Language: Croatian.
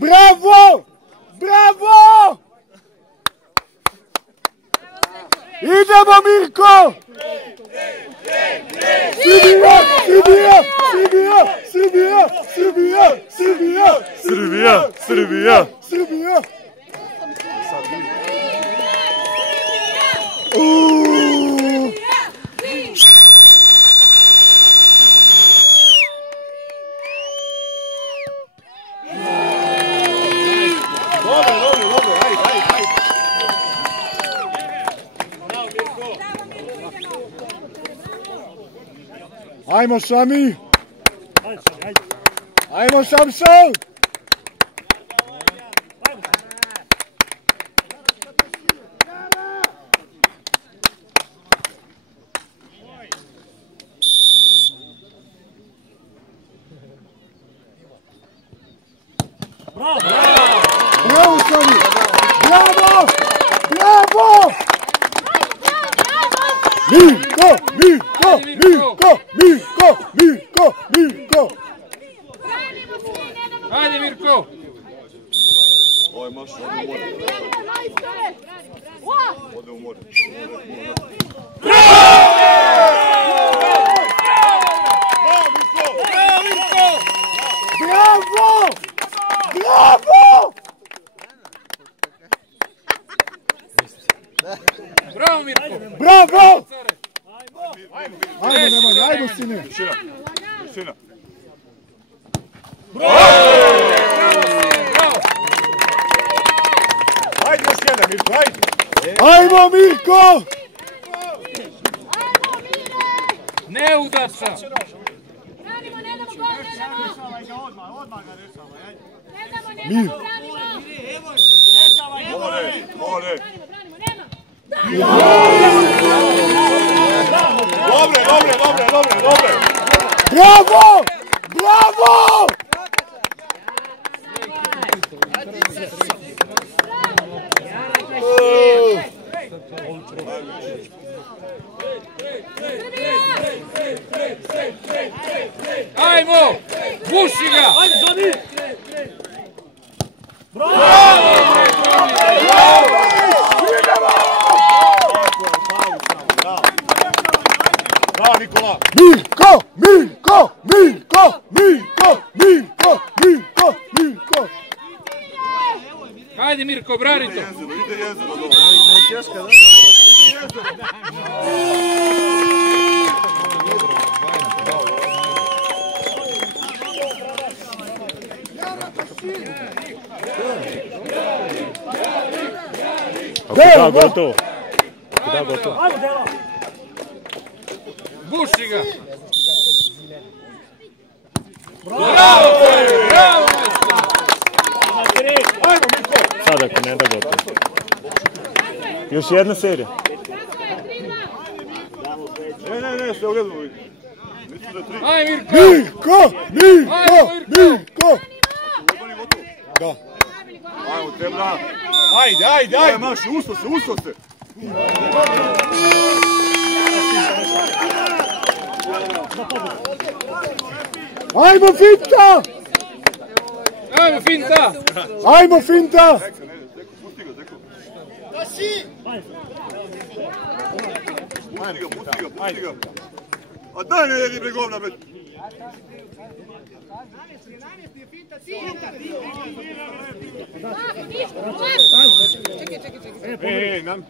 Bravo! Bravo! Idemo Mirko! Srbija! Srbija! Srbija! Srbija! Srbija! Srbija! Srbija! Srbija! Ajmo Šami! Ajmo Šamšon! Bravo! Bravo Šami! Bravo! Bravo! Mirko! Mirko! Mirko! Mirko! Mirko! Mirko! Ajde Mirko! Ovo je maš, ode u more. Bravo! Bravo! Bravo Mirko! Bravo! Ajmo Nemanja, ajmo sine! Tišina. Ajde još jedan, Mirko, ajde! Ajmo Mirko! Neudaca! More, more! Dobre! Bravo! Bravo! Ajmo! Buši ga! Ajde, Johnny! Bravo, Nikola! Mirko! Mirko! Mirko! Mirko! Mirko! Mirko! Mirko! Ajde Mirko, brani to! Ide jezero, Da, gotovo! Ajmo, Dela! Buši ga! Bravo! Bravo! Ajmo, Mirko! Sad ako ne da gotovo. Još jedna serija. Ne, sve u redu. Mislim da je 3. Ajde Mirko! Mirko! Mirko! Mirko! Da. Ajmo, Tebra! Ajde! Maši, usto se! Ajmo finta! Ajmo finta! Ajmo finta! Pusti ga! A daj ne jedi bregovna, bre! Čekaj. Nam...